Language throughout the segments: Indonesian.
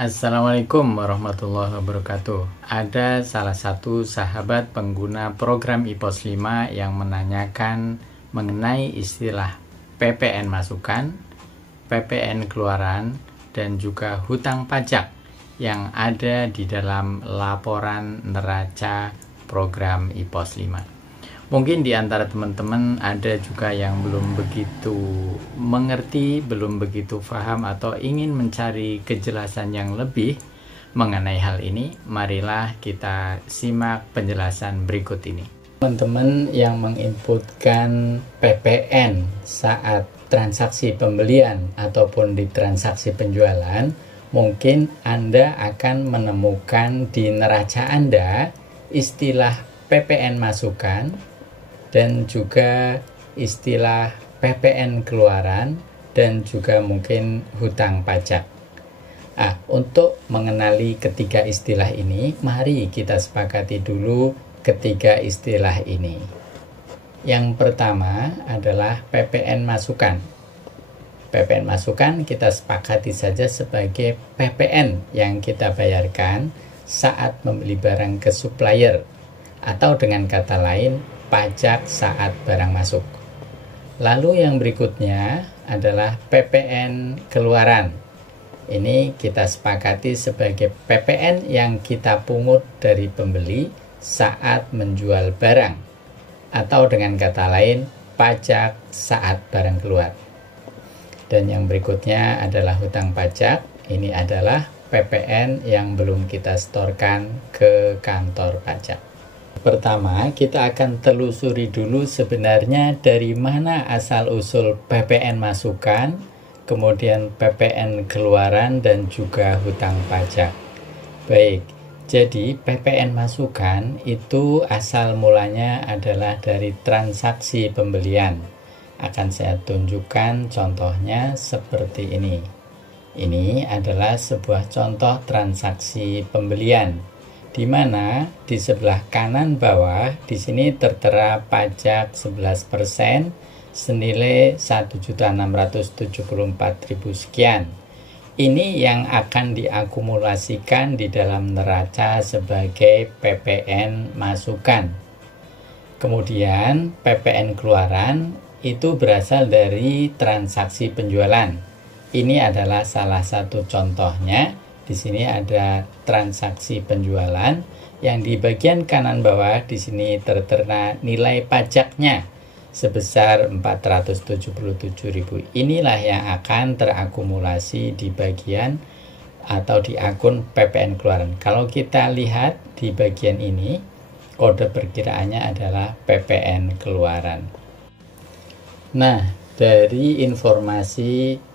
Assalamualaikum warahmatullahi wabarakatuh. Ada salah satu sahabat pengguna program IPOS 5 yang menanyakan mengenai istilah PPN masukan, PPN keluaran, dan juga hutang pajak yang ada di dalam laporan neraca program IPOS 5. Mungkin di antara teman-teman ada juga yang belum begitu mengerti, belum begitu paham atau ingin mencari kejelasan yang lebih mengenai hal ini. Marilah kita simak penjelasan berikut ini. Teman-teman yang menginputkan PPN saat transaksi pembelian ataupun di transaksi penjualan, mungkin Anda akan menemukan di neraca Anda istilah PPN masukan dan juga istilah PPN keluaran dan juga mungkin hutang pajak. Untuk mengenali ketiga istilah ini, mari kita sepakati dulu ketiga istilah ini. Yang pertama adalah PPN masukan. PPN masukan kita sepakati saja sebagai PPN yang kita bayarkan saat membeli barang ke supplier, atau dengan kata lain pajak saat barang masuk. Lalu yang berikutnya adalah PPN keluaran. Ini kita sepakati sebagai PPN yang kita pungut dari pembeli saat menjual barang, atau dengan kata lain pajak saat barang keluar. Dan yang berikutnya adalah hutang pajak. Ini adalah PPN yang belum kita setorkan ke kantor pajak. Pertama, kita akan telusuri dulu sebenarnya dari mana asal-usul PPN masukan, kemudian PPN keluaran, dan juga hutang pajak. Baik, jadi PPN masukan itu asal mulanya adalah dari transaksi pembelian. Akan saya tunjukkan contohnya seperti ini. Ini adalah sebuah contoh transaksi pembelian, di mana di sebelah kanan bawah di sini tertera pajak 11% senilai 1.674.000 sekian. Ini yang akan diakumulasikan di dalam neraca sebagai PPN masukan. Kemudian PPN keluaran itu berasal dari transaksi penjualan. Ini adalah salah satu contohnya. Di sini ada transaksi penjualan yang di bagian kanan bawah di sini tertera nilai pajaknya sebesar 477.000. Inilah yang akan terakumulasi di bagian atau di akun PPN keluaran. Kalau kita lihat di bagian ini, kode perkiraannya adalah PPN keluaran. Nah, dari informasi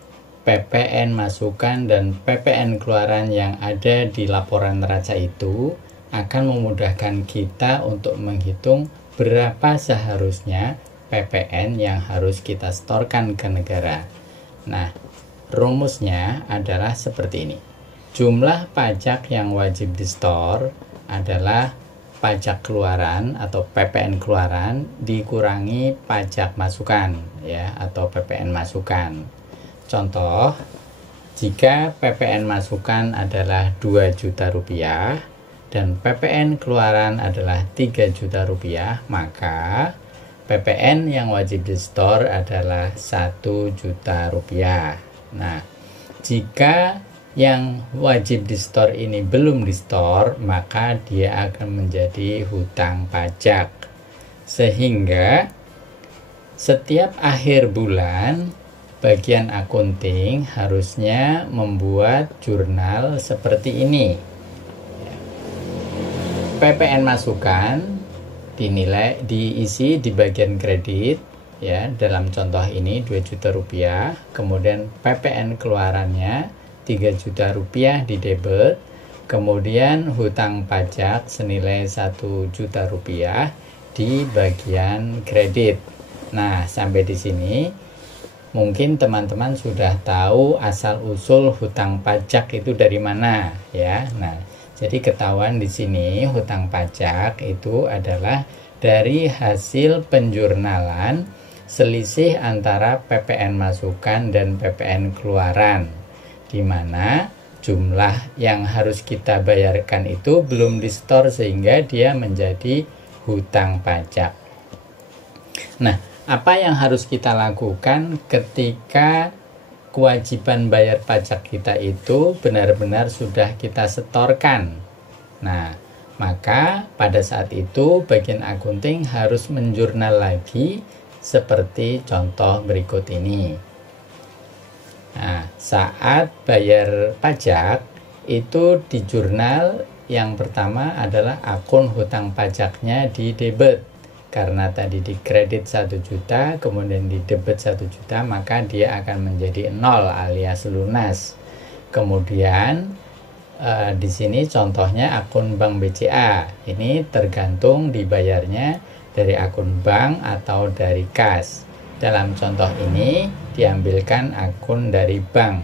PPN masukan dan PPN keluaran yang ada di laporan neraca itu akan memudahkan kita untuk menghitung berapa seharusnya PPN yang harus kita setorkan ke negara. Nah, rumusnya adalah seperti ini. Jumlah pajak yang wajib disetor adalah pajak keluaran atau PPN keluaran dikurangi pajak masukan, ya, atau PPN masukan. Contoh, jika PPN masukan adalah 2 juta rupiah dan PPN keluaran adalah 3 juta rupiah, maka PPN yang wajib disetor adalah 1 juta rupiah. Nah, jika yang wajib disetor ini belum disetor, maka dia akan menjadi hutang pajak. Sehingga setiap akhir bulan bagian akunting harusnya membuat jurnal seperti ini. PPN masukan diisi di bagian kredit, ya, dalam contoh ini 2 juta rupiah, kemudian PPN keluarannya 3 juta rupiah di debit, kemudian hutang pajak senilai 1 juta rupiah di bagian kredit. Nah, sampai di sini mungkin teman-teman sudah tahu asal-usul hutang pajak itu dari mana, ya. Nah, jadi ketahuan di sini hutang pajak itu adalah dari hasil penjurnalan selisih antara PPN masukan dan PPN keluaran, di mana jumlah yang harus kita bayarkan itu belum disetor sehingga dia menjadi hutang pajak. Nah, apa yang harus kita lakukan ketika kewajiban bayar pajak kita itu benar-benar sudah kita setorkan? Nah, maka pada saat itu bagian akunting harus menjurnal lagi seperti contoh berikut ini. Nah, saat bayar pajak itu di jurnal yang pertama adalah akun hutang pajaknya di debit. Karena tadi di kredit 1 juta, kemudian di debit 1 juta, maka dia akan menjadi 0 alias lunas. Kemudian di sini contohnya akun bank BCA. Ini tergantung dibayarnya dari akun bank atau dari kas. Dalam contoh ini diambilkan akun dari bank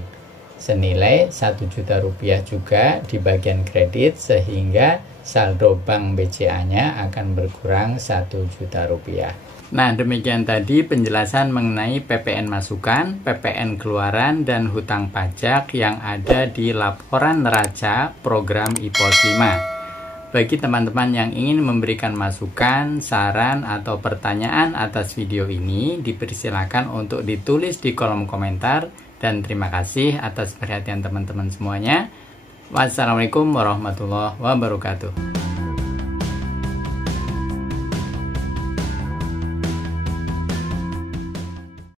senilai 1 juta rupiah juga di bagian kredit, sehingga saldo bank BCA-nya akan berkurang 1 juta rupiah. Nah, demikian tadi penjelasan mengenai PPN masukan, PPN keluaran, dan hutang pajak yang ada di laporan neraca program IPOS 5. Bagi teman-teman yang ingin memberikan masukan, saran, atau pertanyaan atas video ini, dipersilakan untuk ditulis di kolom komentar. Dan terima kasih atas perhatian teman-teman semuanya. Wassalamualaikum warahmatullahi wabarakatuh.